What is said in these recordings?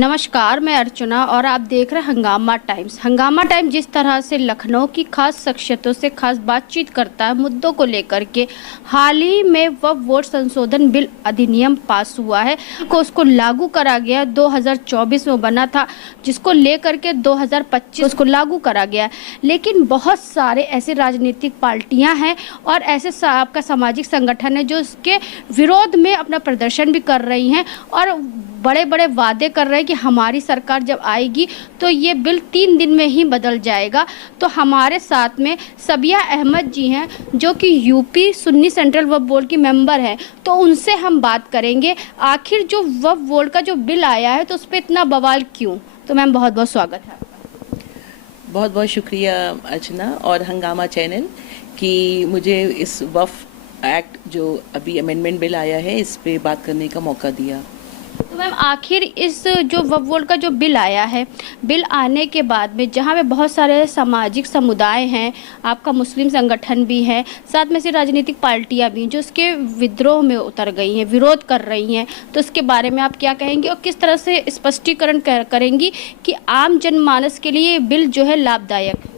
नमस्कार, मैं अर्चना और आप देख रहे हैं हंगामा टाइम्स। हंगामा टाइम्स जिस तरह से लखनऊ की खास शख्सियतों से खास बातचीत करता है मुद्दों को लेकर के, हाल ही में वक्फ बोर्ड संशोधन बिल अधिनियम पास हुआ है को उसको लागू करा गया। 2024 में बना था, जिसको लेकर के 2025 उसको लागू करा गया। लेकिन बहुत सारे ऐसे राजनीतिक पार्टियां हैं और ऐसे आपका सामाजिक संगठन है जो इसके विरोध में अपना प्रदर्शन भी कर रही हैं और बड़े बड़े वादे कर रहे हैं कि हमारी सरकार जब आएगी तो ये बिल 3 दिन में ही बदल जाएगा। तो हमारे साथ में सबिया अहमद जी हैं जो कि यूपी सुन्नी सेंट्रल वक्फ बोर्ड की मेंबर हैं, तो उनसे हम बात करेंगे आखिर जो वक्फ बोर्ड का जो बिल आया है तो उस पर इतना बवाल क्यों। तो मैम बहुत बहुत स्वागत है। बहुत बहुत शुक्रिया अर्चना और हंगामा चैनल कि मुझे इस वक्फ एक्ट जो अभी अमेंडमेंट बिल आया है इस पे बात करने का मौका दिया। तो मैम आखिर इस जो वक्फ बोर्ड का जो बिल आया है, बिल आने के बाद में जहाँ पे बहुत सारे सामाजिक समुदाय हैं, आपका मुस्लिम संगठन भी है, साथ में से राजनीतिक पार्टियां भी जो इसके विद्रोह में उतर गई हैं, विरोध कर रही हैं, तो इसके बारे में आप क्या कहेंगी और किस तरह से स्पष्टीकरण करेंगी कि आम जनमानस के लिए बिल जो है लाभदायक है?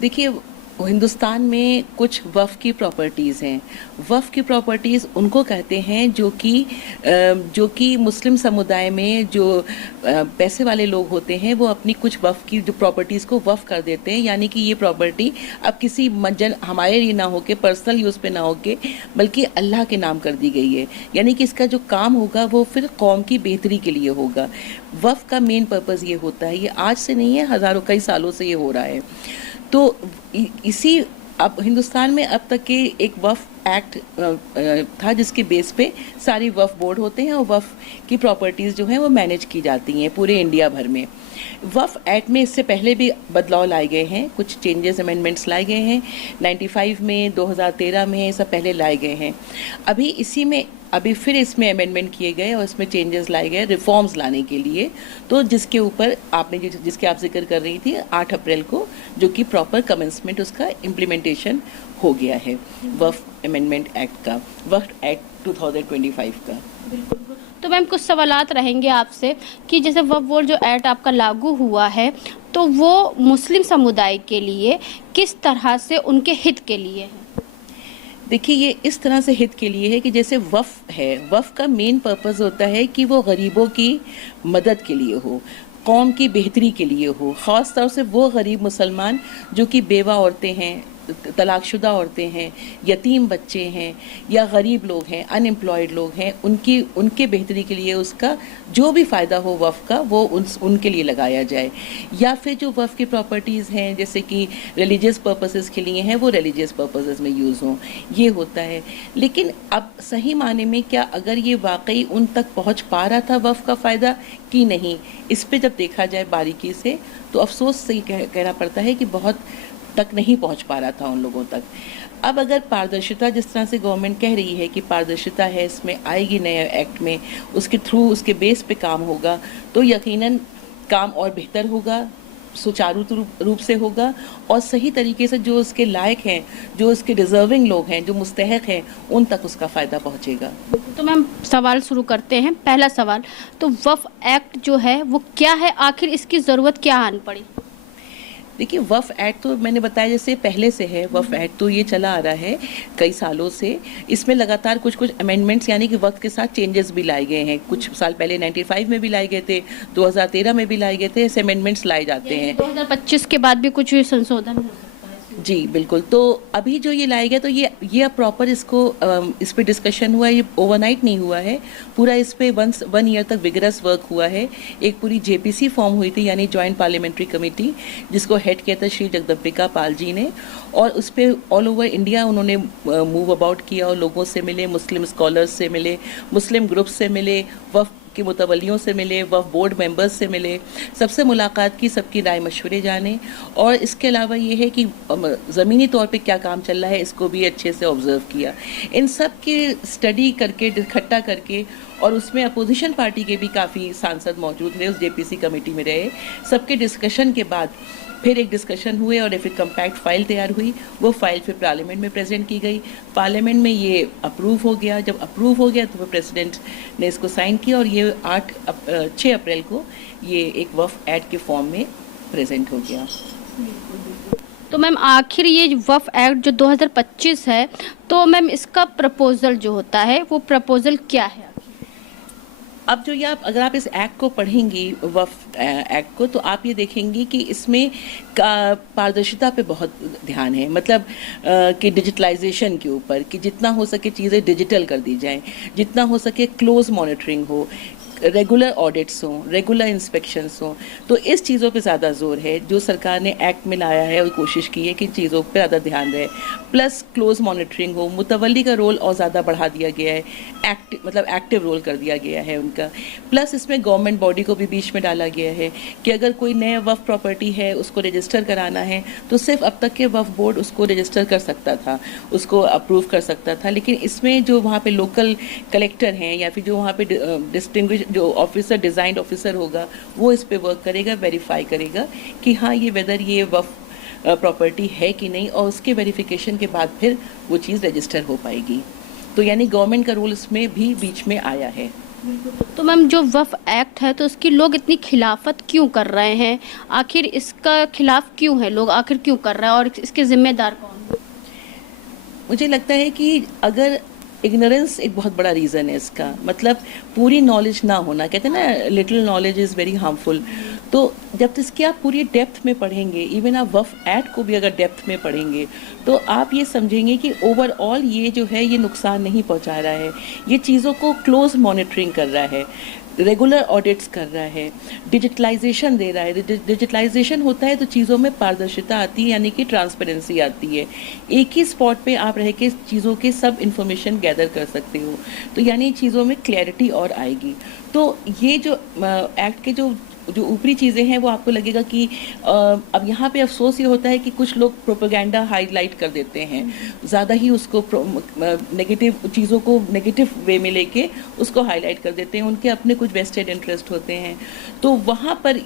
देखिए, हिंदुस्तान में कुछ वक्फ की प्रॉपर्टीज़ हैं। वक्फ की प्रॉपर्टीज़ उनको कहते हैं जो कि मुस्लिम समुदाय में जो पैसे वाले लोग होते हैं वो अपनी कुछ वक्फ की जो प्रॉपर्टीज़ को वक्फ कर देते हैं, यानी कि ये प्रॉपर्टी अब किसी हमारे लिए ना हो के पर्सनल यूज़ पे ना हो के बल्कि अल्लाह के नाम कर दी गई है। यानी कि इसका जो काम होगा वो फिर कौम की बेहतरी के लिए होगा। वक्फ का मेन पर्पज़ ये होता है, ये आज से नहीं है, हज़ारों कई सालों से ये हो रहा है। तो इसी अब हिंदुस्तान में अब तक के एक वक्फ एक्ट था जिसके बेस पे सारी वक्फ बोर्ड होते हैं और वक्फ की प्रॉपर्टीज़ जो हैं वो मैनेज की जाती हैं पूरे इंडिया भर में। वक्फ एक्ट में इससे पहले भी बदलाव लाए गए हैं, कुछ चेंजेस अमेंडमेंट्स लाए गए हैं 95 में, 2013 में, ये सब पहले लाए गए हैं। अभी फिर इसमें अमेंडमेंट किए गए और इसमें चेंजेस लाए गए रिफॉर्म्स लाने के लिए। तो जिसके ऊपर आपने जिसके आप जिक्र कर रही थी 8 अप्रैल को जो कि प्रॉपर कमेंसमेंट उसका इम्प्लीमेंटेशन हो गया है वक्फ अमेंडमेंट एक्ट का, वक्फ एक्ट 2025 का। तो मैम कुछ सवालात रहेंगे आपसे कि जैसे वक्फ बोर्ड जो एक्ट आपका लागू हुआ है तो वो मुस्लिम समुदाय के लिए किस तरह से उनके हित के लिए है? देखिए, ये इस तरह से हित के लिए है कि जैसे वक्फ है, वक्फ का मेन पर्पस होता है कि वो गरीबों की मदद के लिए हो, कौम की बेहतरी के लिए हो। ख़ास तौर से वो गरीब मुसलमान जो कि बेवा औरतें हैं, तलाकशुदा औरतें हैं, यतीम बच्चे हैं या गरीब लोग हैं, अनएम्प्लॉयड लोग हैं, उनके बेहतरी के लिए उसका जो भी फ़ायदा हो वक्फ का वो उनके लिए लगाया जाए। या फिर जो वक्फ की प्रॉपर्टीज़ हैं जैसे कि रिलीजियस पर्पसेस के लिए हैं वो रिलीजियस पर्पसेस में यूज़ हों, ये होता है। लेकिन अब सही माने में क्या अगर ये वाकई उन तक पहुँच पा रहा था वक्फ का फ़ायदा कि नहीं, इस पर जब देखा जाए बारीकी से तो अफसोस से कहना पड़ता है कि बहुत तक नहीं पहुंच पा रहा था उन लोगों तक। अब अगर पारदर्शिता जिस तरह से गवर्नमेंट कह रही है कि पारदर्शिता है इसमें आएगी नए एक्ट में, उसके थ्रू उसके बेस पे काम होगा तो यकीनन काम और बेहतर होगा, सुचारू रूप से होगा और सही तरीके से जो उसके लायक हैं, जो उसके डिजर्विंग लोग हैं, जो मुस्तहक हैं, उन तक उसका फ़ायदा पहुंचेगा। तो मैम सवाल शुरू करते हैं। पहला सवाल, तो वक्फ एक्ट जो है वो क्या है, आखिर इसकी ज़रूरत क्या आन पड़ी? देखिए, वक्फ एक्ट तो मैंने बताया जैसे पहले से है, वक्फ एक्ट तो ये चला आ रहा है कई सालों से। इसमें लगातार कुछ अमेंडमेंट्स यानी कि वक्त के साथ चेंजेस भी लाए गए हैं। कुछ साल पहले 95 में भी लाए गए थे, 2013 में भी लाए गए थे, ऐसे अमेंडमेंट्स लाए जाते हैं। 2025 के बाद भी कुछ संशोधन? जी बिल्कुल। तो अभी जो ये लाया गया तो ये प्रॉपर इस पे डिस्कशन हुआ है, ये ओवरनाइट नहीं हुआ है, पूरा इस पे 1 ईयर तक विगरस वर्क हुआ है। एक पूरी JPC फॉर्म हुई थी यानी जॉइंट पार्लियामेंट्री कमेटी, जिसको हेड किया था श्री जगदम्बिका पाल जी ने, और उस पर ऑल ओवर इंडिया उन्होंने मूव अबाउट किया और लोगों से मिले, मुस्लिम स्कॉलर्स से मिले, मुस्लिम ग्रुप्स से मिले, वक्फ की मुतवलियों से मिले, वक्फ बोर्ड मेंबर्स से मिले, सबसे मुलाकात की, सबकी राय मशवरे जाने। और इसके अलावा ये है कि ज़मीनी तौर पे क्या काम चल रहा है इसको भी अच्छे से ऑब्जर्व किया। इन सब की स्टडी करके, इकट्ठा करके, और उसमें अपोजिशन पार्टी के भी काफ़ी सांसद मौजूद रहे, उस JPC कमेटी में रहे, सबके डिस्कशन के बाद फिर एक डिस्कशन हुए और फिर कंपैक्ट फाइल तैयार हुई। वो फाइल फिर पार्लियामेंट में प्रेजेंट की गई, पार्लियामेंट में ये अप्रूव हो गया। जब अप्रूव हो गया तो फिर प्रेसिडेंट ने इसको साइन किया और ये 6 अप्रैल को ये एक वफ़ एक्ट के फॉर्म में प्रेजेंट हो गया। तो मैम आखिर ये वक्फ एक्ट जो 2025 है, तो मैम इसका प्रपोजल जो होता है वो प्रपोजल क्या है? अब जो ये अगर आप इस एक्ट को पढ़ेंगी, वफ़ एक्ट को, तो आप ये देखेंगी कि इसमें पारदर्शिता पे बहुत ध्यान है। मतलब कि डिजिटलाइजेशन के ऊपर, कि जितना हो सके चीज़ें डिजिटल कर दी जाएं, जितना हो सके क्लोज मॉनिटरिंग हो, रेगुलर ऑडिट्स हों, रेगुलर इंस्पेक्शंस हों। तो इस चीज़ों पे ज़्यादा जोर है जो सरकार ने एक्ट में लाया है और कोशिश की है कि चीज़ों पे ज़्यादा ध्यान रहे। प्लस क्लोज मॉनिटरिंग हो, मुतवल्ली का रोल और ज़्यादा बढ़ा दिया गया है, एक्टिव रोल कर दिया गया है उनका। प्लस इसमें गवर्नमेंट बॉडी को भी बीच में डाला गया है कि अगर कोई नया वफ़ प्रॉपर्टी है उसको रजिस्टर कराना है तो सिर्फ अब तक के वफ़ बोर्ड उसको रजिस्टर कर सकता था, उसको अप्रूव कर सकता था। लेकिन इसमें जो वहाँ पे लोकल कलेक्टर हैं या फिर जो वहाँ पे डिस्टिंग्विश जो ऑफिसर, डिज़ाइंड ऑफिसर होगा, वो इस पे वर्क करेगा, वेरीफाई करेगा कि हाँ ये वेदर ये वफ़ प्रॉपर्टी है कि नहीं, और उसके वेरिफिकेशन के बाद फिर वो चीज़ रजिस्टर हो पाएगी। तो यानी गवर्नमेंट का रोल इसमें भी बीच में आया है। तो मैम जो वक्फ एक्ट है तो उसकी लोग इतनी खिलाफत क्यों कर रहे हैं? आखिर इसका खिलाफ क्यों है लोग, आखिर क्यों कर रहे हैं और इसके जिम्मेदार कौन? मुझे लगता है कि अगर इग्नोरेंस एक बहुत बड़ा रीज़न है इसका, मतलब पूरी नॉलेज ना होना। कहते हैं ना, little knowledge is very harmful. तो जब तक इसकी आप पूरी डेप्थ में पढ़ेंगे, इवन आप वफ़ एक्ट को भी अगर डेप्थ में पढ़ेंगे, तो आप ये समझेंगे कि ओवरऑल ये जो है ये नुकसान नहीं पहुंचा रहा है, ये चीज़ों को क्लोज मॉनिटरिंग कर रहा है, रेगुलर ऑडिट्स कर रहा है, डिजिटलाइजेशन दे रहा है। डिजिटलाइजेशन होता है तो चीज़ों में पारदर्शिता आती है, यानी कि ट्रांसपेरेंसी आती है। एक ही स्पॉट पे आप रह के चीज़ों के सब इन्फॉर्मेशन गैदर कर सकते हो, तो यानी चीज़ों में क्लैरिटी और आएगी। तो ये जो एक्ट के जो ऊपरी चीज़ें हैं वो आपको लगेगा कि अब यहाँ पे अफसोस ये होता है कि कुछ लोग प्रोपेगेंडा हाईलाइट कर देते हैं, ज़्यादा ही उसको नेगेटिव चीज़ों को नेगेटिव वे में लेके उसको हाईलाइट कर देते हैं। उनके अपने कुछ वेस्टेड इंटरेस्ट होते हैं, तो वहाँ पर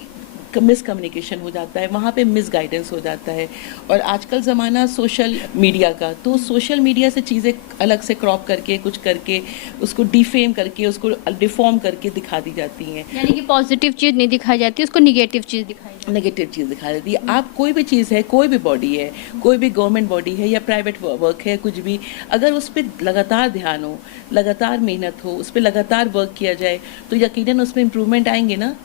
मिसकम्युनिकेशन हो जाता है, वहाँ पे मिसगाइडेंस हो जाता है। और आजकल ज़माना सोशल मीडिया का, तो सोशल मीडिया से चीज़ें अलग से क्रॉप करके कुछ करके उसको डिफेम करके उसको डिफॉर्म करके दिखा दी जाती हैं। यानी कि पॉजिटिव चीज़ नहीं दिखाई जाती, उसको निगेटिव चीज़ दिखाई जाती है। नेगेटिव चीज़ दिखा देती है। आप कोई भी चीज़ है, कोई भी बॉडी है, कोई भी गवर्नमेंट बॉडी है या प्राइवेट वर्क है, कुछ भी, अगर उस पर लगातार ध्यान हो, लगातार मेहनत हो, उस पर लगातार वर्क किया जाए तो यकीनन उसमें इम्प्रूवमेंट आएंगे ना।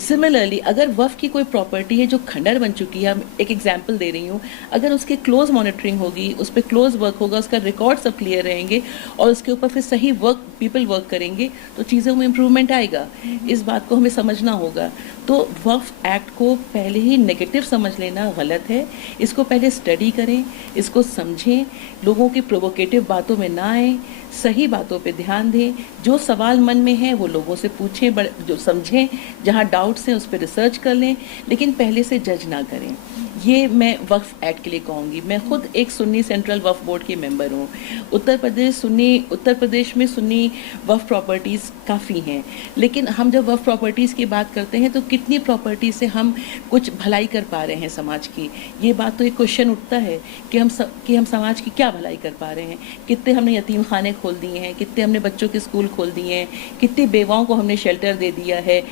सिमिलरली अगर वफ़ की कोई प्रॉपर्टी है जो खंडर बन चुकी है, एक एग्जांपल दे रही हूँ, अगर उसके क्लोज मॉनिटरिंग होगी, उस पर क्लोज वर्क होगा, उसका रिकॉर्ड सब क्लियर रहेंगे और उसके ऊपर फिर सही पीपल वर्क करेंगे तो चीज़ों में इम्प्रूवमेंट आएगा। इस बात को हमें समझना होगा। तो वफ़ एक्ट को पहले ही नेगेटिव समझ लेना गलत है। इसको पहले स्टडी करें, इसको समझें, लोगों की प्रोवोकेटिव बातों में ना आए, सही बातों पे ध्यान दें, जो सवाल मन में है वो लोगों से पूछें, जो समझें, जहाँ डाउट्स हैं उस पर रिसर्च कर लें, लेकिन पहले से जज ना करें। ये मैं वक्फ एक्ट के लिए कहूँगी। मैं खुद एक सुन्नी सेंट्रल वक्फ बोर्ड की मेंबर हूँ। उत्तर प्रदेश में सुन्नी वक्फ प्रॉपर्टीज़ काफ़ी हैं, लेकिन हम जब वक्फ प्रॉपर्टीज़ की बात करते हैं तो कितनी प्रॉपर्टी से हम कुछ भलाई कर पा रहे हैं समाज की, ये बात तो एक क्वेश्चन उठता है कि हम समाज की क्या भलाई कर पा रहे हैं। कितने हमने यतीम खाने खोल दिए हैं, कितने हमने बच्चों के स्कूल खोल दिए हैं, कितनी बेवाओं को हमने शेल्टर दे दिया है।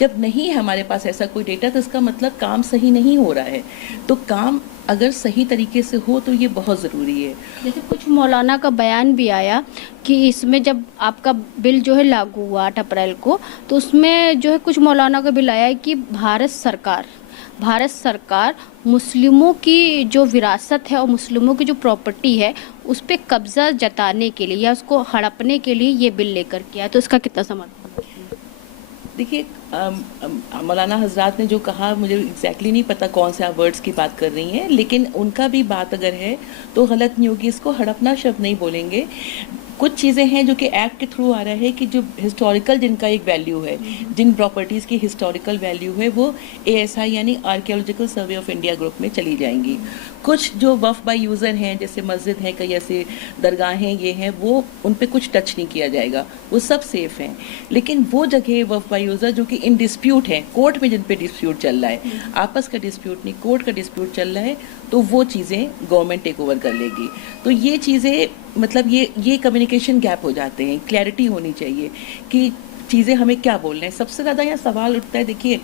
जब नहीं है हमारे पास ऐसा कोई डेटा तो इसका मतलब काम सही नहीं हो रहा है। तो काम अगर सही तरीके से हो तो ये बहुत ज़रूरी है। जैसे कुछ मौलाना का बयान भी आया कि इसमें जब आपका बिल जो है लागू हुआ 8 अप्रैल को, तो उसमें जो है कुछ मौलाना का बिल आया है कि भारत सरकार मुस्लिमों की जो विरासत है और मुस्लिमों की जो प्रॉपर्टी है उस पर कब्जा जताने के लिए या उसको हड़पने के लिए ये बिल लेकर के आया, तो इसका कितना समर्थन? देखिए, मौलाना हजरात ने जो कहा मुझे एग्जैक्टली नहीं पता कौन से आप वर्ड्स की बात कर रही हैं, लेकिन उनका भी बात अगर है तो गलत नहीं होगी। इसको हड़पना शब्द नहीं बोलेंगे। कुछ चीज़ें हैं जो कि एक्ट के थ्रू आ रहा है कि जो हिस्टोरिकल जिनका एक वैल्यू है, जिन प्रॉपर्टीज़ की हिस्टोरिकल वैल्यू है, वो ASI यानी archaeological survey of India group में चली जाएंगी। कुछ जो वफ़ बाय यूज़र हैं, जैसे मस्जिद हैं, कई ऐसे दरगाहें ये हैं, वो उन पे कुछ टच नहीं किया जाएगा, वो सब सेफ़ हैं। लेकिन वो जगह वफ़ बाय यूज़र जो कि इन डिस्प्यूट हैं, कोर्ट में जिन पे डिस्प्यूट चल रहा है, आपस का डिस्प्यूट नहीं, कोर्ट का डिस्प्यूट चल रहा है, तो वो चीज़ें गवर्नमेंट टेक ओवर कर लेगी। तो ये चीज़ें मतलब ये कम्युनिकेशन गैप हो जाते हैं। क्लैरिटी होनी चाहिए कि चीज़ें हमें क्या बोलना है। सबसे ज़्यादा यहाँ सवाल उठता है, देखिए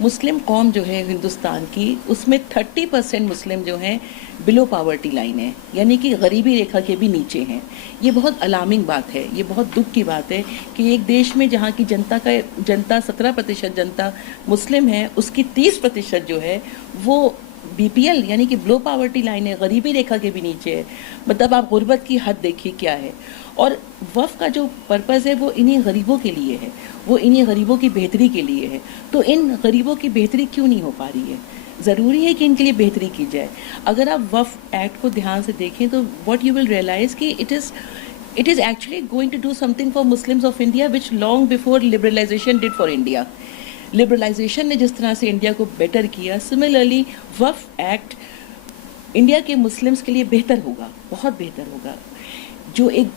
मुस्लिम कौम जो है हिंदुस्तान की, उसमें 30% मुस्लिम जो हैं बिलो पावर्टी लाइन है, यानी कि गरीबी रेखा के भी नीचे हैं। ये बहुत अलार्मिंग बात है, ये बहुत दुख की बात है कि एक देश में जहाँ की जनता 17% जनता मुस्लिम है, उसकी 30% जो है वो BPL यानी कि बिलो पावर्टी लाइन है, गरीबी रेखा के भी नीचे है। मतलब आप गुर्बत की हद देखिए क्या है। और वफ़ का जो पर्पज़ है वो इन्हीं गरीबों के लिए है, वो इन्हीं गरीबों की बेहतरी के लिए है। तो इन गरीबों की बेहतरी क्यों नहीं हो पा रही है? ज़रूरी है कि इनके लिए बेहतरी की जाए। अगर आप वफ़ एक्ट को ध्यान से देखें तो व्हाट यू विल रियलाइज़ कि it is actually going to do something for Muslims of India which long before liberalisation did for India. Liberalisation ने जिस तरह से इंडिया को बेटर किया, सिमिलरली वफ़ एक्ट इंडिया के मुस्लिम्स के लिए बेहतर होगा, बहुत बेहतर होगा। जो एक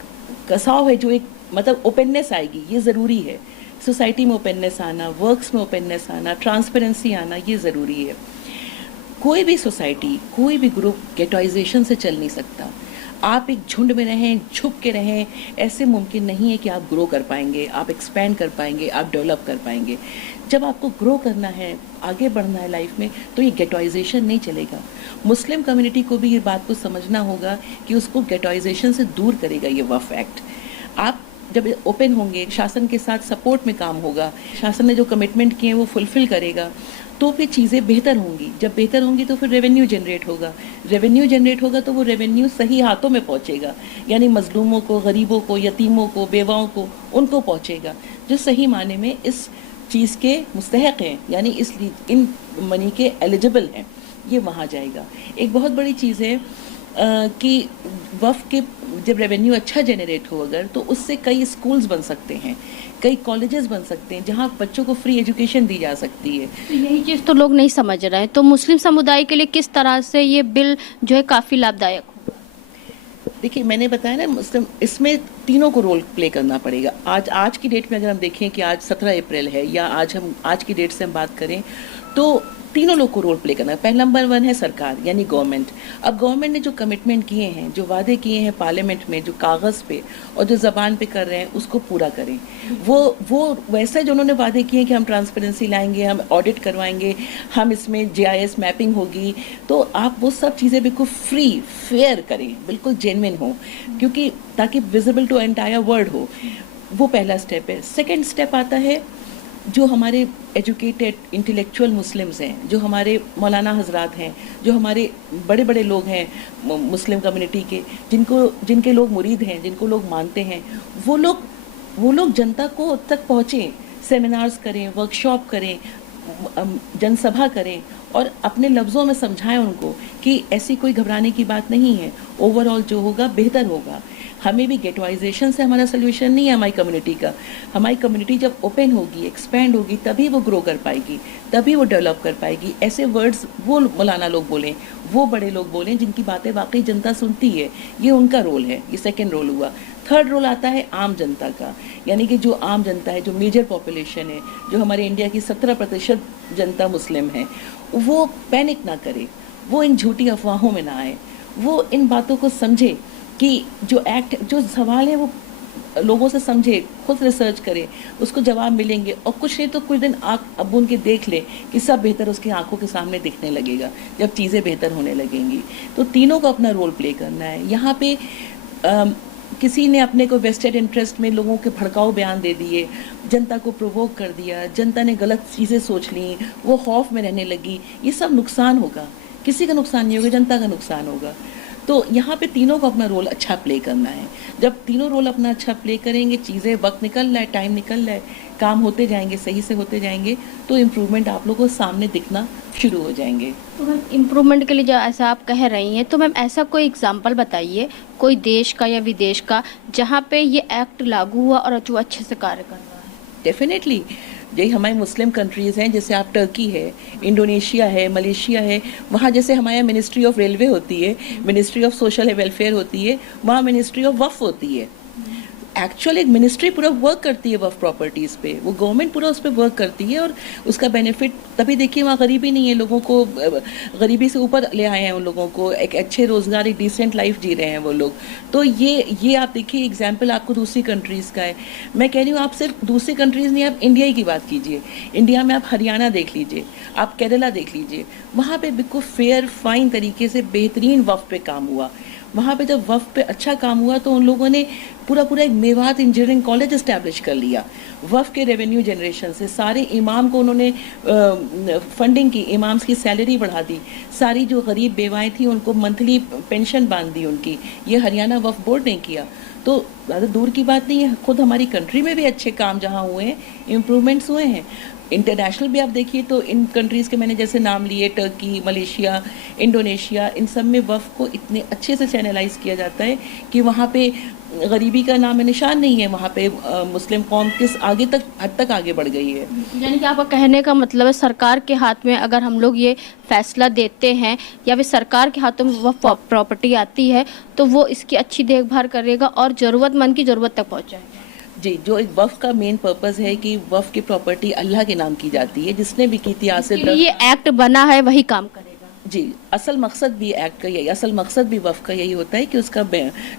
कसाव है, जो एक मतलब ओपननेस आएगी, ये ज़रूरी है। सोसाइटी में ओपननेस आना, वर्क्स में ओपननेस आना, ट्रांसपेरेंसी आना, ये ज़रूरी है। कोई भी सोसाइटी, कोई भी ग्रुप गेटोइजेशन से चल नहीं सकता। आप एक झुंड में रहें, झुक के रहें, ऐसे मुमकिन नहीं है कि आप ग्रो कर पाएंगे, आप एक्सपैंड कर पाएंगे, आप डेवलप कर पाएंगे। जब आपको ग्रो करना है, आगे बढ़ना है लाइफ में, तो ये गेटोइजेशन नहीं चलेगा। मुस्लिम कम्युनिटी को भी ये बात को समझना होगा कि उसको गेटोइजेशन से दूर करेगा ये वफ़ एक्ट। आप जब ओपन होंगे, शासन के साथ सपोर्ट में काम होगा, शासन ने जो कमिटमेंट किए हैं वो फुलफिल करेगा, तो फिर चीज़ें बेहतर होंगी। जब बेहतर होंगी तो फिर रेवेन्यू जनरेट होगा। रेवेन्यू जनरेट होगा तो वो रेवेन्यू सही हाथों में पहुंचेगा, यानी मजलूमों को, गरीबों को, यतीमों को, बेवाओं को, उनको पहुंचेगा जो सही माने में इस चीज़ के मुस्तहक हैं, यानी इन मनी के एलिजिबल हैं, ये वहाँ जाएगा। एक बहुत बड़ी चीज़ है कि वफ़ के जब रेवेन्यू अच्छा जनरेट हो अगर, तो उससे कई स्कूल्स बन सकते हैं, कई कॉलेजेस बन सकते हैं जहाँ बच्चों को फ्री एजुकेशन दी जा सकती है। तो यही चीज़ तो लोग नहीं समझ रहे हैं। तो मुस्लिम समुदाय के लिए किस तरह से ये बिल जो है काफ़ी लाभदायक हो? देखिए मैंने बताया ना, मुस्लिम इसमें तीनों को रोल प्ले करना पड़ेगा। आज की डेट में अगर हम देखें कि आज 17 अप्रैल है, या आज की डेट से हम बात करें, तो तीनों लोग को रोल प्ले करना है। पहला नंबर 1 है सरकार यानी गवर्नमेंट। अब गवर्नमेंट ने जो कमिटमेंट किए हैं, जो वादे किए हैं पार्लियामेंट में, जो कागज़ पे और जो ज़बान पे कर रहे हैं, उसको पूरा करें। वो वैसे जो उन्होंने वादे किए हैं कि हम ट्रांसपेरेंसी लाएंगे, हम ऑडिट करवाएंगे, हम इसमें GIS मैपिंग होगी, तो आप वो सब चीज़ें बिल्कुल फ्री फेयर करें, बिल्कुल जेन्युइन हो, क्योंकि ताकि विजिबल टू एंटायर वर्ल्ड हो। वो पहला स्टेप है। सेकेंड स्टेप आता है जो हमारे एजुकेटेड इंटेलेक्चुअल मुस्लिम्स हैं, जो हमारे मौलाना हजरात हैं, जो हमारे बड़े बड़े लोग हैं मुस्लिम कम्युनिटी के, जिनके लोग मुरीद हैं, जिनको लोग मानते हैं, वो लोग जनता को तक पहुँचें, सेमिनार्स करें, वर्कशॉप करें, जनसभा करें और अपने लफ्ज़ों में समझाएं उनको कि ऐसी कोई घबराने की बात नहीं है, ओवरऑल जो होगा बेहतर होगा। हमें भी गेटवाइजेशन से हमारा सोल्यूशन नहीं है हमारी कम्युनिटी का। हमारी कम्युनिटी जब ओपन होगी, एक्सपैंड होगी, तभी वो ग्रो कर पाएगी, तभी वो डेवलप कर पाएगी। ऐसे वर्ड्स वो मौलाना लोग बोलें, वो बड़े लोग बोलें जिनकी बातें वाकई जनता सुनती है, ये उनका रोल है। ये सेकेंड रोल हुआ। थर्ड रोल आता है आम जनता का, यानी कि जो आम जनता है, जो मेजर पॉपुलेशन है, जो हमारे इंडिया की 17% जनता मुस्लिम है, वो पैनिक ना करे, वो इन झूठी अफवाहों में ना आए, वो इन बातों को समझे कि जो एक्ट, जो सवाल है वो लोगों से समझे, खुद रिसर्च करे, उसको जवाब मिलेंगे। और कुछ नहीं तो कुछ दिन अब उनके देख ले कि सब बेहतर उसकी आंखों के सामने दिखने लगेगा जब चीज़ें बेहतर होने लगेंगी। तो तीनों को अपना रोल प्ले करना है। यहाँ पे किसी ने अपने को वेस्टेड इंटरेस्ट में लोगों के भड़काऊ बयान दे दिए, जनता को प्रोवोक कर दिया, जनता ने गलत चीज़ें सोच ली, वो खौफ में रहने लगी, ये सब नुकसान होगा। किसी का नुकसान नहीं होगा, जनता का नुकसान होगा। तो यहाँ पे तीनों को अपना रोल अच्छा प्ले करना है। जब तीनों रोल अपना अच्छा प्ले करेंगे, चीज़ें वक्त निकल रहा है, टाइम निकल रहा है, काम होते जाएंगे, सही से होते जाएंगे, तो इम्प्रूवमेंट आप लोगों को सामने दिखना शुरू हो जाएंगे। तो मैम इम्प्रूवमेंट के लिए जो ऐसा आप कह रही हैं, तो मैम ऐसा कोई एग्जांपल बताइए कोई देश का या विदेश का जहाँ पे ये एक्ट लागू हुआ और जो अच्छे से कार्य कर रहा है। डेफिनेटली यही हमारे मुस्लिम कंट्रीज़ हैं, जैसे आप टर्की है, इंडोनेशिया है, मलेशिया है, वहाँ जैसे हमारे यहाँ मिनिस्ट्री ऑफ रेलवे होती है, मिनिस्ट्री ऑफ सोशल वेलफेयर होती है, वहाँ मिनिस्ट्री ऑफ वक्फ होती है। एक्चुअल एक मिनिस्ट्री पूरा वर्क करती है वक्फ प्रॉपर्टीज़ पे, वो गवर्नमेंट पूरा उस पर वर्क करती है और उसका बेनिफिट तभी देखिए वहाँ गरीबी नहीं है, लोगों को गरीबी से ऊपर ले आए हैं, उन लोगों को एक अच्छे रोज़गार, एक डिसेंट लाइफ जी रहे हैं वो लोग। तो ये आप देखिए एग्जाम्पल आपको दूसरी कंट्रीज़ का है। मैं कह रही हूँ आप सिर्फ दूसरी कंट्रीज़ नहीं, आप इंडिया की बात कीजिए। इंडिया में आप हरियाणा देख लीजिए, आप केरला देख लीजिए, वहाँ पर बिल्कुल फेयर फाइन तरीके से बेहतरीन वक्फ पे काम हुआ। वहाँ पे जब वक्फ पे अच्छा काम हुआ तो उन लोगों ने पूरा एक मेवात इंजीनियरिंग कॉलेज इस्टेब्लिश कर लिया। वक्फ के रेवेन्यू जनरेशन से सारे इमाम को उन्होंने फंडिंग की, इमाम्स की सैलरी बढ़ा दी, सारी जो गरीब बेवाएँ थी उनको मंथली पेंशन बांध दी उनकी। ये हरियाणा वक्फ बोर्ड ने किया। तो ज़्यादा दूर की बात नहीं है, खुद हमारी कंट्री में भी अच्छे काम जहाँ हुए हैं, इम्प्रूवमेंट्स हुए हैं। इंटरनेशनल भी आप देखिए तो इन कंट्रीज़ के मैंने जैसे नाम लिए, टर्की, मलेशिया, इंडोनेशिया, इन सब में वक्फ को इतने अच्छे से चैनलाइज किया जाता है कि वहाँ पे गरीबी का नाम निशान नहीं है। वहाँ पे मुस्लिम कौम किस आगे तक हद तक आगे बढ़ गई है। यानी कि आपका कहने का मतलब है सरकार के हाथ में अगर हम लोग ये फैसला देते हैं या फिर सरकार के हाथों में वह प्रॉपर्टी आती है तो वो इसकी अच्छी देखभाल करेगा और ज़रूरतमंद की ज़रूरत तक पहुँचाएगा। जी, जो एक वक्फ का मेन पर्पस है कि वक्फ की प्रॉपर्टी अल्लाह के नाम की जाती है, जिसने भी की थी आज से ये एक्ट बना है वही काम करेगा। जी, असल मकसद भी एक्ट का यही, असल मकसद भी वफ़ का यही होता है कि उसका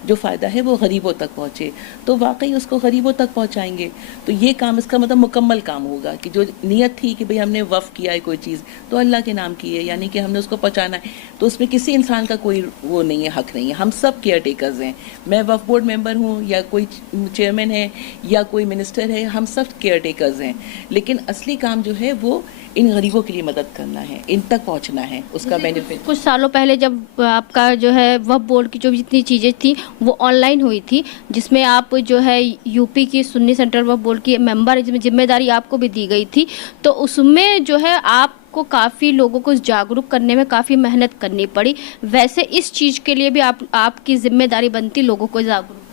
जो फ़ायदा है वो गरीबों तक पहुँचे, तो वाकई उसको गरीबों तक पहुँचाएंगे। तो ये काम इसका मतलब मुकम्मल काम होगा कि जो नीयत थी कि भाई हमने वफ़ किया है कोई चीज़ तो अल्लाह के नाम की है, यानी कि हमने उसको पहुँचाना है, तो उसमें किसी इंसान का कोई वो नहीं है, हक़ नहीं है। हम सब केयर टेकर्स हैं। मैं वफ़ बोर्ड मेंबर हूँ या कोई चेयरमैन है या कोई मिनिस्टर है, हम सब केयर टेकर्स हैं। लेकिन असली काम जो है वो इन गरीबों के लिए मदद करना है, इन तक पहुंचना है, उसका बेनिफिट। कुछ सालों पहले जब आपका जो है वक्फ बोर्ड की जो जितनी चीज़ें थी वो ऑनलाइन हुई थी, जिसमें आप जो है यूपी की सुन्नी सेंट्रल वक्फ बोर्ड की मेंबर, जिसमें जिम्मेदारी आपको भी दी गई थी, तो उसमें जो है आपको काफ़ी लोगों को जागरूक करने में काफ़ी मेहनत करनी पड़ी। वैसे इस चीज़ के लिए भी आपकी जिम्मेदारी बनती लोगों को जागरूक,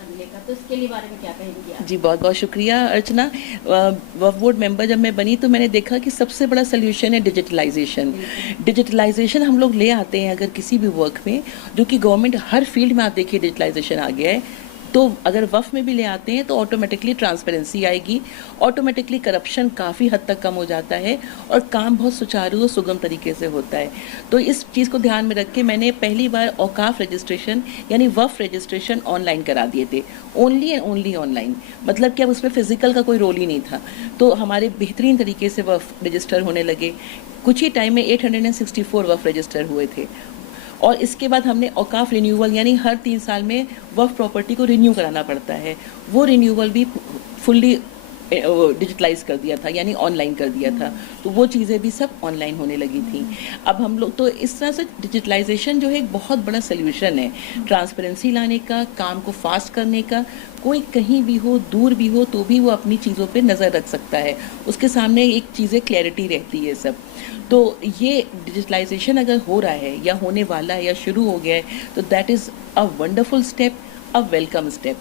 तो इसके लिए बारे में क्या कहेंगे आप? जी, बहुत बहुत शुक्रिया अर्चना। वक्फ बोर्ड मेंबर जब मैं बनी तो मैंने देखा कि सबसे बड़ा सोल्यूशन है डिजिटलाइजेशन। डिजिटलाइजेशन हम लोग ले आते हैं अगर किसी भी वर्क में, जो कि गवर्नमेंट हर फील्ड में आप देखिए डिजिटलाइजेशन आ गया है, तो अगर वफ़ में भी ले आते हैं तो ऑटोमेटिकली ट्रांसपेरेंसी आएगी, ऑटोमेटिकली करप्शन काफ़ी हद तक कम हो जाता है और काम बहुत सुचारू और सुगम तरीके से होता है। तो इस चीज़ को ध्यान में रख के मैंने पहली बार औकाफ रजिस्ट्रेशन यानी वफ़ रजिस्ट्रेशन ऑनलाइन करा दिए थे, ओनली एंड ओनली ऑनलाइन। मतलब कि अब उसमें फ़िज़िकल का कोई रोल ही नहीं था, तो हमारे बेहतरीन तरीके से वफ़ रजिस्टर होने लगे। कुछ ही टाइम में 864 वफ़ रजिस्टर हुए थे। और इसके बाद हमने औकाफ रिन्यूअल यानी हर 3 साल में वक्फ प्रॉपर्टी को रिन्यू कराना पड़ता है, वो रिन्यूअल भी फुल्ली डिजिटलाइज कर दिया था, यानी ऑनलाइन कर दिया था। तो वो चीज़ें भी सब ऑनलाइन होने लगी थी। अब हम लोग तो इस तरह से डिजिटलाइजेशन जो है एक बहुत बड़ा सोल्यूशन है ट्रांसपेरेंसी लाने का, काम को फास्ट करने का। कोई कहीं भी हो, दूर भी हो, तो भी वो अपनी चीज़ों पे नज़र रख सकता है, उसके सामने एक चीज़ें क्लैरिटी रहती है सब। तो ये डिजिटलाइजेशन अगर हो रहा है या होने वाला है या शुरू हो गया है तो that is a wonderful step, a welcome step.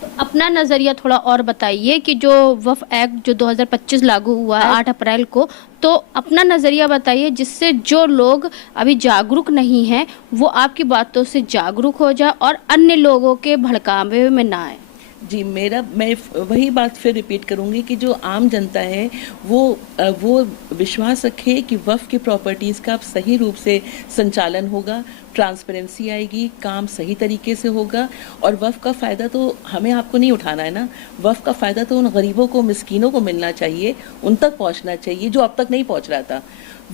तो अपना नज़रिया थोड़ा और बताइए कि जो वक्फ एक्ट जो 2025 लागू हुआ है 8 अप्रैल को, तो अपना नज़रिया बताइए जिससे जो लोग अभी जागरूक नहीं हैं वो आपकी बातों से जागरूक हो जाए और अन्य लोगों के भड़कावे में ना आए। जी, मैं वही बात फिर रिपीट करूँगी कि जो आम जनता है वो विश्वास रखे कि वफ़ की प्रॉपर्टीज़ का अब सही रूप से संचालन होगा, ट्रांसपेरेंसी आएगी, काम सही तरीके से होगा और वफ़ का फ़ायदा तो हमें आपको नहीं उठाना है ना, वफ़ का फ़ायदा तो उन गरीबों को, मिस्कीनों को मिलना चाहिए, उन तक पहुँचना चाहिए जो अब तक नहीं पहुँच रहा था,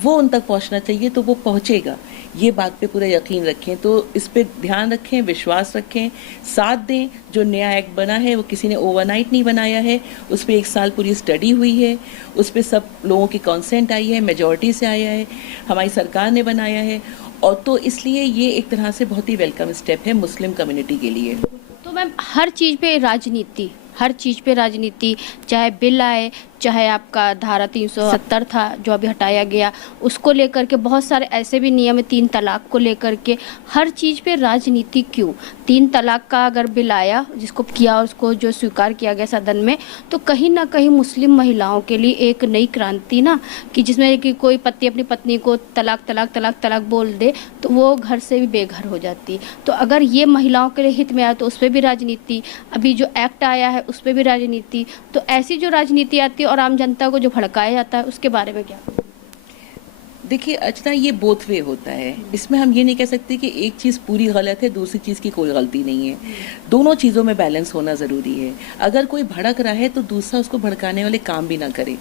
वो उन तक पहुँचना चाहिए, तो वो पहुँचेगा। ये बात पे पूरा यकीन रखें, तो इस पे ध्यान रखें, विश्वास रखें, साथ दें। जो नया एक्ट बना है वो किसी ने ओवरनाइट नहीं बनाया है, उस पर 1 साल पूरी स्टडी हुई है, उस पर सब लोगों की कॉन्सेंट आई है, मेजॉरिटी से आया है, हमारी सरकार ने बनाया है और तो इसलिए ये एक तरह से बहुत ही वेलकम स्टेप है मुस्लिम कम्युनिटी के लिए। तो मैम हर चीज़ पे राजनीति, हर चीज़ पे राजनीति, चाहे बिल आए, चाहे आपका धारा 370 था जो अभी हटाया गया, उसको लेकर के बहुत सारे ऐसे भी नियम है, 3 तलाक को लेकर के, हर चीज़ पे राजनीति क्यों? 3 तलाक का अगर बिल आया जिसको किया और उसको जो स्वीकार किया गया सदन में, तो कहीं ना कहीं मुस्लिम महिलाओं के लिए एक नई क्रांति ना, कि जिसमें कि कोई पति अपनी पत्नी को तलाक तलाक तलाक तलाक बोल दे तो वो घर से भी बेघर हो जाती। तो अगर ये महिलाओं के लिए हित में आया तो उस पर भी राजनीति, अभी जो एक्ट आया है उस पर भी राजनीति, तो ऐसी जो राजनीति आती है और आम जनता को जो भड़काया जाता है उसके बारे में क्या? देखिए अर्चना, ये बोथ वे होता है, इसमें हम ये नहीं कह सकते कि एक चीज़ पूरी गलत है दूसरी चीज़ की कोई गलती नहीं है। दोनों चीज़ों में बैलेंस होना ज़रूरी है। अगर कोई भड़क रहा है तो दूसरा उसको भड़काने वाले काम भी ना करे।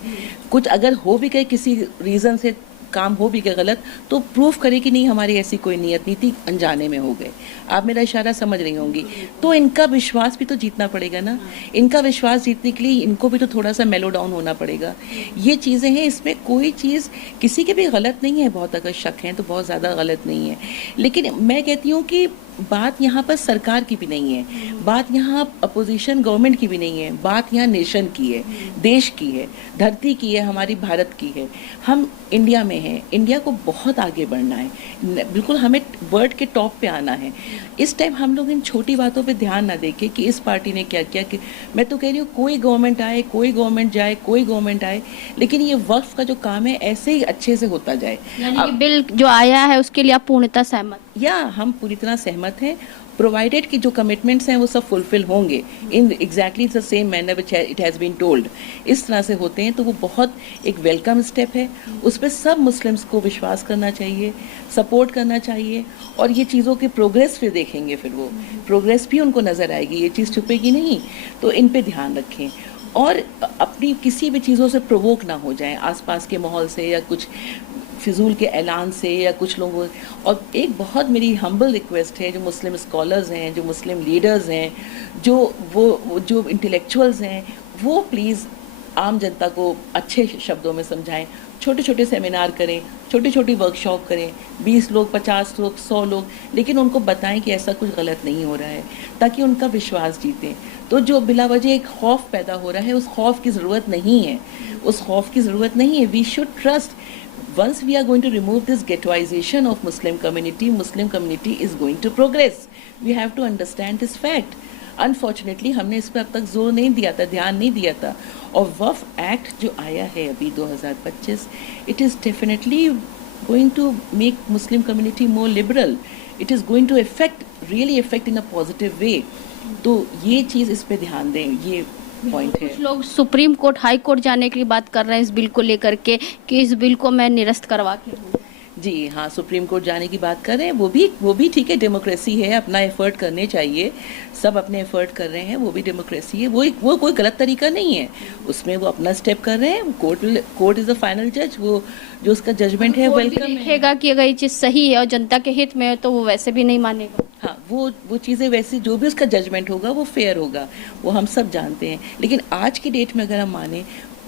कुछ अगर हो भी गए किसी रीज़न से काम हो भी गया गलत, तो प्रूफ करे कि नहीं हमारी ऐसी कोई नियत नहीं थी, अनजाने में हो गए। आप मेरा इशारा समझ रही होंगी। तो इनका विश्वास भी तो जीतना पड़ेगा ना। इनका विश्वास जीतने के लिए इनको भी तो थोड़ा सा मेलो डाउन होना पड़ेगा। ये चीज़ें हैं, इसमें कोई चीज़ किसी के भी गलत नहीं है। बहुत अगर शक है तो बहुत ज़्यादा गलत नहीं है। लेकिन मैं कहती हूँ कि बात यहाँ पर सरकार की भी नहीं है, बात यहाँ अपोजिशन गवर्नमेंट की भी नहीं है, बात यहाँ नेशन की है, देश की है, धरती की है, हमारी भारत की है। हम इंडिया में हैं, इंडिया को बहुत आगे बढ़ना है, बिल्कुल हमें वर्ल्ड के टॉप पे आना है। इस टाइम हम लोग इन छोटी बातों पे ध्यान ना देके कि इस पार्टी ने क्या किया। कि मैं तो कह रही हूँ कोई गवर्नमेंट आए, कोई गवर्नमेंट जाए, कोई गवर्नमेंट आए, लेकिन ये वक्फ का जो काम है ऐसे ही अच्छे से होता जाए। यानी कि बिल जो आया है उसके लिए आप पूर्णतः सहमत? या हम पूरी तरह सहमत हैं, प्रोवाइडेड कि जो कमिटमेंट्स हैं वो सब फुलफिल होंगे in exactly the same manner which it has been told. इस तरह से होते हैं तो वो बहुत एक वेलकम स्टेप है। उस पर सब मुस्लिम्स को विश्वास करना चाहिए, सपोर्ट करना चाहिए, और ये चीज़ों की प्रोग्रेस फिर देखेंगे, फिर वो प्रोग्रेस भी उनको नज़र आएगी, ये चीज़ छुपेगी नहीं। तो इन पे ध्यान रखें और अपनी किसी भी चीज़ों से प्रोवोक ना हो जाएं, आसपास के माहौल से या कुछ फिजूल के ऐलान से या कुछ लोगों। और एक बहुत मेरी हम्बल रिक्वेस्ट है, जो मुस्लिम स्कॉलर्स हैं, जो मुस्लिम लीडर्स हैं, जो इंटेलेक्चुअल्स हैं, वो प्लीज़ आम जनता को अच्छे शब्दों में समझाएं। छोटे छोटे सेमिनार करें, छोटी छोटी वर्कशॉप करें, 20 लोग, 50 लोग, 100 लोग, लेकिन उनको बताएं कि ऐसा कुछ गलत नहीं हो रहा है, ताकि उनका विश्वास जीतें। तो जो बिलावजह एक खौफ पैदा हो रहा है, उस खौफ की ज़रूरत नहीं है, उस खौफ की ज़रूरत नहीं है। We should trust. Once we are going to remove this ghettoization of Muslim community is going to progress. We have to understand this fact. Unfortunately, हमने इस पर अब तक जोर नहीं दिया था, ध्यान नहीं दिया था। और वक्फ एक्ट जो आया है अभी 2025, it is definitely going to make Muslim community more liberal. It is going to really affect in a positive way. तो ये चीज़ इस पे ध्यान दें, ये पॉइंट है। कुछ लोग सुप्रीम कोर्ट, हाई कोर्ट जाने की बात कर रहे हैं इस बिल को लेकर के कि इस बिल को मैं निरस्त करवा के दूं। जी हाँ, सुप्रीम कोर्ट जाने की बात कर रहे हैं, वो भी ठीक है, डेमोक्रेसी है, अपना एफर्ट करने चाहिए, सब अपने एफर्ट कर रहे हैं, वो भी डेमोक्रेसी है, वो कोई गलत तरीका नहीं है, उसमें वो अपना स्टेप कर रहे हैं। कोर्ट इज द फाइनल जज, वो जो उसका जजमेंट है वेलकम देखेगा कि अगर ये चीज़ सही है और जनता के हित में है तो वो वैसे भी नहीं मानेगा। हाँ, वो चीज़ें वैसे जो भी उसका जजमेंट होगा वो फेयर होगा, वो हम सब जानते हैं। लेकिन आज की डेट में अगर हम माने,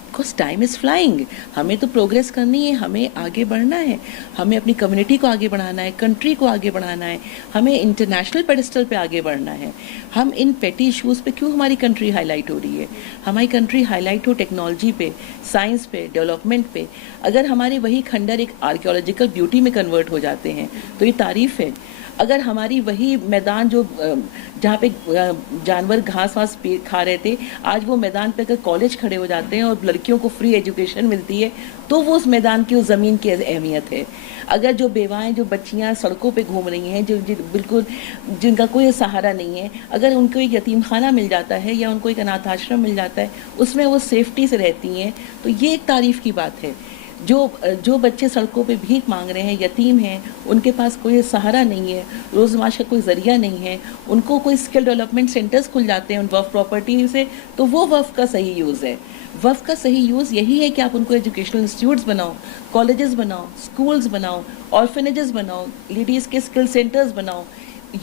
बिकॉज टाइम इज़ फ्लाइंग, हमें तो प्रोग्रेस करनी है, हमें आगे बढ़ना है, हमें अपनी कम्युनिटी को आगे बढ़ाना है, कंट्री को आगे बढ़ाना है, हमें इंटरनेशनल पेडिस्टल पे आगे बढ़ना है। हम इन पेटी इशूज़ पे क्यों हमारी कंट्री हाईलाइट हो रही है? हमारी कंट्री हाईलाइट हो टेक्नोलॉजी पे, साइंस पे, डेवलपमेंट पे। अगर हमारे वही खंडर एक आर्कियोलॉजिकल ब्यूटी में कन्वर्ट हो जाते हैं तो ये तारीफ़ है। अगर हमारी वही मैदान जो जहाँ पे जानवर घास वास खा रहे थे, आज वो मैदान पे अगर कॉलेज खड़े हो जाते हैं और लड़कियों को फ्री एजुकेशन मिलती है, तो वो उस मैदान की, उस ज़मीन की अहमियत है। अगर जो बेवाएं, जो बच्चियाँ सड़कों पे घूम रही हैं, जो बिल्कुल जिनका कोई सहारा नहीं है, अगर उनको एक यतीम खाना मिल जाता है या उनको एक अनाथ आश्रम मिल जाता है, उसमें वो सेफ्टी से रहती हैं, तो ये एक तारीफ़ की बात है। जो बच्चे सड़कों पे भीख मांग रहे हैं, यतीम हैं, उनके पास कोई सहारा नहीं है, रोज़माश का कोई ज़रिया नहीं है, उनको कोई स्किल डेवलपमेंट सेंटर्स खुल जाते हैं उन वफ़ प्रॉपर्टी से, तो वो वफ़ का सही यूज़ है। वफ़ का सही यूज़ यही है कि आप उनको एजुकेशनल इंस्टीट्यूट्स बनाओ, कॉलेजेस बनाओ, स्कूल्स बनाओ, ऑर्फनेजेस बनाओ, लेडीज़ के स्किल सेंटर्स बनाओ,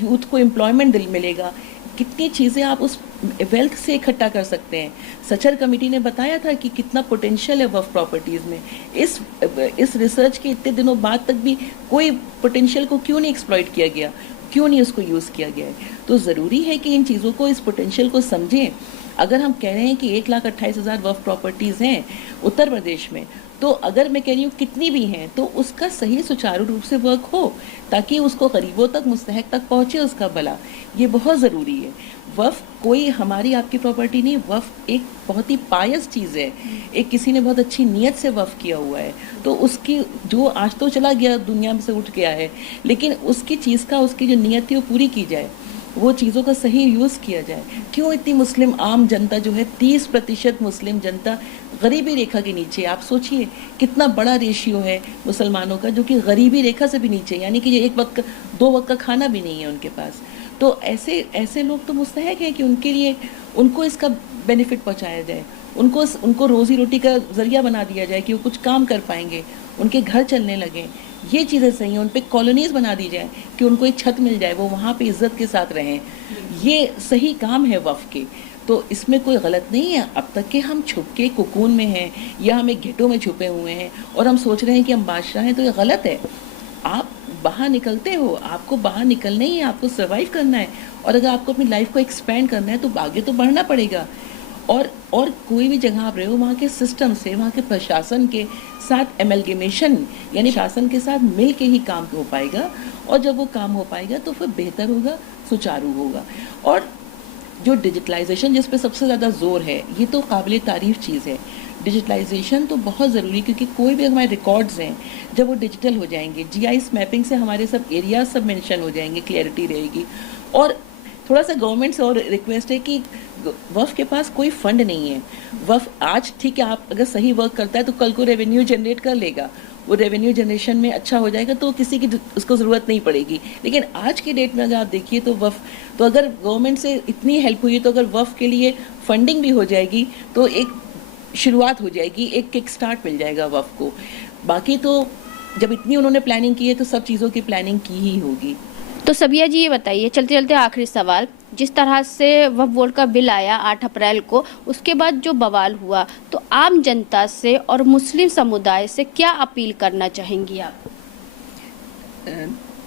यूथ को एम्प्लॉयमेंट मिलेगा। कितनी चीज़ें आप उस वेल्थ से इकट्ठा कर सकते हैं। सचर कमेटी ने बताया था कि कितना पोटेंशियल है वक्फ प्रॉपर्टीज़ में। इस रिसर्च के इतने दिनों बाद तक भी कोई पोटेंशियल को क्यों नहीं एक्सप्लॉइट किया गया, क्यों नहीं उसको यूज़ किया गया है। तो ज़रूरी है कि इन चीज़ों को, इस पोटेंशियल को समझें। अगर हम कह रहे हैं कि 1,28,000 वक्फ प्रॉपर्टीज़ हैं उत्तर प्रदेश में, तो अगर मैं कह रही हूँ कितनी भी हैं, तो उसका सही सुचारू रूप से वर्क हो, ताकि उसको गरीबों तक, मुस्तहक तक पहुँचे उसका भला, ये बहुत ज़रूरी है। वफ़ कोई हमारी आपकी प्रॉपर्टी नहीं, वफ़ एक बहुत ही पायस चीज़ है। एक किसी ने बहुत अच्छी नीयत से वफ़ किया हुआ है, तो उसकी जो आज तो चला गया, दुनिया में से उठ गया है, लेकिन उसकी चीज़ का, उसकी जो नीयत थी वो पूरी की जाए, वो चीज़ों का सही यूज़ किया जाए। क्यों इतनी मुस्लिम आम जनता जो है, 30% मुस्लिम जनता गरीबी रेखा के नीचे। आप सोचिए कितना बड़ा रेशियो है मुसलमानों का जो कि गरीबी रेखा से भी नीचे, यानी कि एक वक्त का, 2 वक्त का खाना भी नहीं है उनके पास। तो ऐसे लोग तो मुस्तहक हैं कि उनके लिए, उनको इसका बेनिफिट पहुंचाया जाए, उनको रोज़ी रोटी का ज़रिया बना दिया जाए कि वो कुछ काम कर पाएंगे, उनके घर चलने लगें। ये चीज़ें सही हैं। उन पे कॉलोनीज़ बना दी जाए कि उनको एक छत मिल जाए, वो वहाँ पे इज़्ज़त के साथ रहें। ये सही काम है वफ़ के, तो इसमें कोई गलत नहीं है। अब तक के हम छुप के कुकून में हैं या हम एक घेटों में छुपे हुए हैं और हम सोच रहे हैं कि हम बादशाह हैं, तो ये गलत है। आप बाहर निकलते हो, आपको बाहर निकलना ही है, आपको सर्वाइव करना है, और अगर आपको अपनी लाइफ को एक्सपेंड करना है तो आगे तो बढ़ना पड़ेगा। और कोई भी जगह आप रहे हो, वहाँ के सिस्टम से, वहाँ के प्रशासन के साथ एमलगेमेशन, यानी शासन के साथ मिल के ही काम हो पाएगा, और जब वो काम हो पाएगा तो फिर बेहतर होगा, सुचारू होगा। और जो डिजिटलाइजेशन जिस पे सबसे ज़्यादा जोर है, ये तो काबिल तारीफ़ चीज़ है। डिजिटलाइजेशन तो बहुत ज़रूरी, क्योंकि कोई भी हमारे रिकॉर्ड्स हैं, जब वो डिजिटल हो जाएंगे, जीआईएस मैपिंग से हमारे सब एरियाज सब मेंशन हो जाएंगे, क्लियरिटी रहेगी। और थोड़ा सा गवर्नमेंट से और रिक्वेस्ट है कि वफ़ के पास कोई फंड नहीं है। वफ़ आज ठीक है, आप अगर सही वर्क करता है तो कल को रेवेन्यू जनरेट कर लेगा, वो रेवेन्यू जनरेशन में अच्छा हो जाएगा, तो किसी की उसको ज़रूरत नहीं पड़ेगी। लेकिन आज की डेट में अगर आप देखिए तो वफ़, तो अगर गवर्नमेंट से इतनी हेल्प हुई, तो अगर वफ़ के लिए फंडिंग भी हो जाएगी तो एक शुरुआत हो जाएगी, एक किक स्टार्ट मिल जाएगा वफ़ को। बाकी तो जब इतनी उन्होंने प्लानिंग की है तो सब चीज़ों की प्लानिंग की ही होगी। तो सबिया जी, ये बताइए, चलते चलते आखिरी सवाल, जिस तरह से वक्फ बोर्ड का बिल आया 8 अप्रैल को, उसके बाद जो बवाल हुआ, तो आम जनता से और मुस्लिम समुदाय से क्या अपील करना चाहेंगी आप?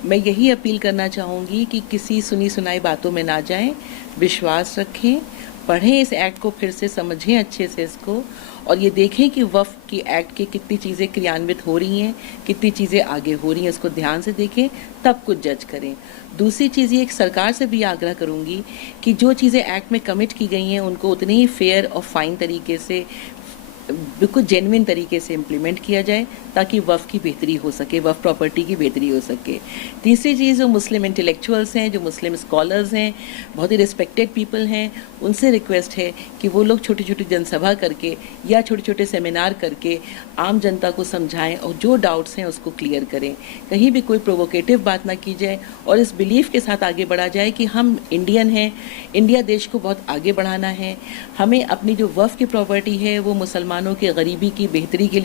मैं यही अपील करना चाहूँगी कि किसी सुनी सुनाई बातों में ना जाएं, विश्वास रखें, पढ़ें इस एक्ट को, फिर से समझें अच्छे से इसको, और ये देखें कि वफ़ की एक्ट की कितनी चीज़ें क्रियान्वित हो रही हैं, कितनी चीज़ें आगे हो रही हैं, इसको ध्यान से देखें, तब कुछ जज करें। दूसरी चीज़ ये, एक सरकार से भी आग्रह करूँगी कि जो चीज़ें एक्ट में कमिट की गई हैं उनको उतने ही फेयर और फाइन तरीके से, बिल्कुल जेन्युइन तरीके से इम्प्लीमेंट किया जाए, ताकि वफ़ की बेहतरी हो सके, वफ़ प्रॉपर्टी की बेहतरी हो सके। तीसरी चीज़, जो मुस्लिम इंटेलेक्चुअल्स हैं, जो मुस्लिम स्कॉलर्स हैं, बहुत ही रिस्पेक्टेड पीपल हैं, उनसे रिक्वेस्ट है कि वो लोग छोटी छोटी जनसभा करके या छोटे छोटे सेमिनार करके आम जनता को समझाएं और जो डाउट्स हैं उसको क्लियर करें। कहीं भी कोई प्रोवोकेटिव बात ना की जाए, और इस बिलीफ के साथ आगे बढ़ा जाए कि हम इंडियन हैं, इंडिया देश को बहुत आगे बढ़ाना है, हमें अपनी जो वफ़ की प्रॉपर्टी है वो मुसलमानों के गरीबी की बेहतरी के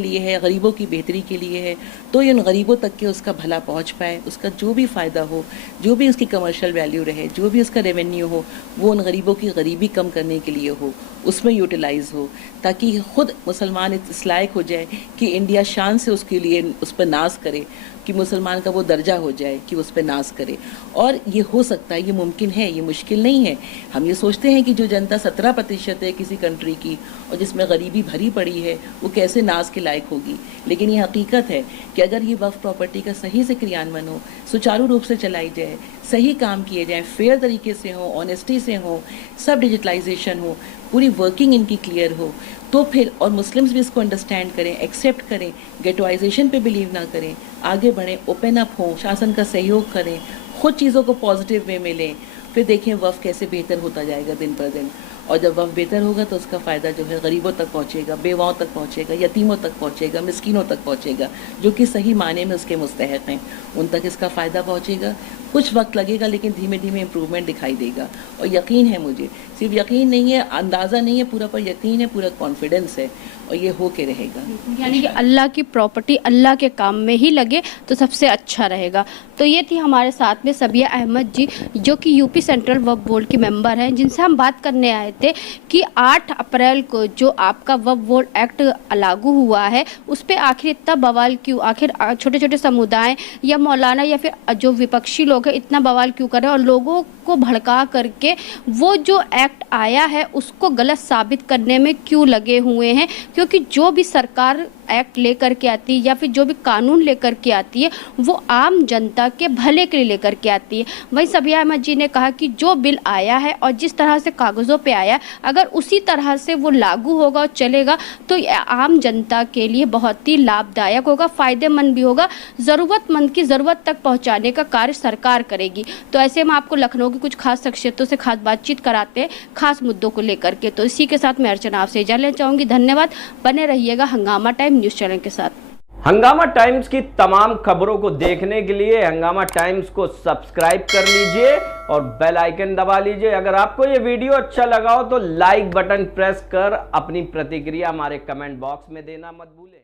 लिए है, गरीबों की बेहतरी के लिए है, तो ये उन गरीबों तक के उसका भला पहुंच पाए, उसका जो भी फ़ायदा हो, जो भी उसकी कमर्शियल वैल्यू रहे, जो भी उसका रेवेन्यू हो, वो उन गरीबों की गरीबी कम करने के लिए हो, उसमें यूटिलाइज़ हो, ताकि खुद मुसलमान इस लायक हो जाए कि इंडिया शान से उसके लिए, उस पर नाज करे, कि मुसलमान का वो दर्जा हो जाए कि उस पर नाज करे। और ये हो सकता है, ये मुमकिन है, ये मुश्किल नहीं है। हम ये सोचते हैं कि जो जनता 17% है किसी कंट्री की और जिसमें गरीबी भरी पड़ी है, वो कैसे नाज के लायक होगी। लेकिन ये हकीकत है कि अगर ये वक्फ प्रॉपर्टी का सही से क्रियान्वयन हो, सुचारू रूप से चलाई जाए, सही काम किए जाए, फेयर तरीके से हो, ऑनेस्टी से हो, सब डिजिटलाइजेशन हो, पूरी वर्किंग इनकी क्लियर हो, तो फिर, और मुस्लिम्स भी इसको अंडरस्टैंड करें, एक्सेप्ट करें, गेटवाइजेशन पे बिलीव ना करें, आगे बढ़ें, ओपन अप हों, शासन का सहयोग करें, खुद चीज़ों को पॉजिटिव वे में लें, फिर देखें वफ़ कैसे बेहतर होता जाएगा दिन पर दिन। और जब वफ़ बेहतर होगा तो उसका फ़ायदा जो है गरीबों तक पहुँचेगा, बेवाओं तक पहुँचेगा, यतीमों तक पहुँचेगा, मिस्कीनों तक पहुँचेगा, जो कि सही माने में उसके मुस्तहक हैं, उन तक इसका फ़ायदा पहुँचेगा। कुछ वक्त लगेगा, लेकिन धीमे धीमे इम्प्रूवमेंट दिखाई देगा। और यकीन है मुझे, सिर्फ यकीन नहीं है, अंदाज़ा नहीं है पूरा, पर यकीन है, पूरा कॉन्फिडेंस है, और ये हो के रहेगा। यानी कि अल्लाह की प्रॉपर्टी अल्लाह के काम में ही लगे तो सबसे अच्छा रहेगा। तो ये थी हमारे साथ में सबिया अहमद जी, जो कि यूपी सेंट्रल वक्फ बोर्ड की मेंबर हैं, जिनसे हम बात करने आए थे कि 8 अप्रैल को जो आपका वक्फ बोर्ड एक्ट लागू हुआ है, उस पर आखिर इतना बवाल क्यों, आखिर छोटे छोटे समुदाय या मौलाना या फिर जो विपक्षी लोग हैं इतना बवाल क्यों कर रहे हैं, और लोगों को भड़का करके वो जो एक्ट आया है उसको गलत साबित करने में क्यों लगे हुए हैं। क्योंकि जो भी सरकार एक्ट लेकर के आती है या फिर जो भी कानून लेकर के आती है वो आम जनता के भले के लिए लेकर के आती है। वहीं सबिया अहमद जी ने कहा कि जो बिल आया है और जिस तरह से कागज़ों पे आया, अगर उसी तरह से वो लागू होगा और चलेगा तो आम जनता के लिए बहुत ही लाभदायक होगा, फ़ायदेमंद भी होगा, ज़रूरतमंद की ज़रूरत तक पहुँचाने का कार्य सरकार करेगी। तो ऐसे में आपको लखनऊ की कुछ खास शख्सियतों से खास बातचीत कराते हैं खास मुद्दों को लेकर के। तो इसी के साथ मैं अर्चना आपसे इजाज़त लेना चाहूँगी। धन्यवाद, बने रहिएगा हंगामा टाइम न्यूज़ चैनल के साथ। हंगामा टाइम्स की तमाम खबरों को देखने के लिए हंगामा टाइम्स को सब्सक्राइब कर लीजिए और बेल आइकन दबा लीजिए। अगर आपको ये वीडियो अच्छा लगा हो तो लाइक बटन प्रेस कर अपनी प्रतिक्रिया हमारे कमेंट बॉक्स में देना मत भूलें।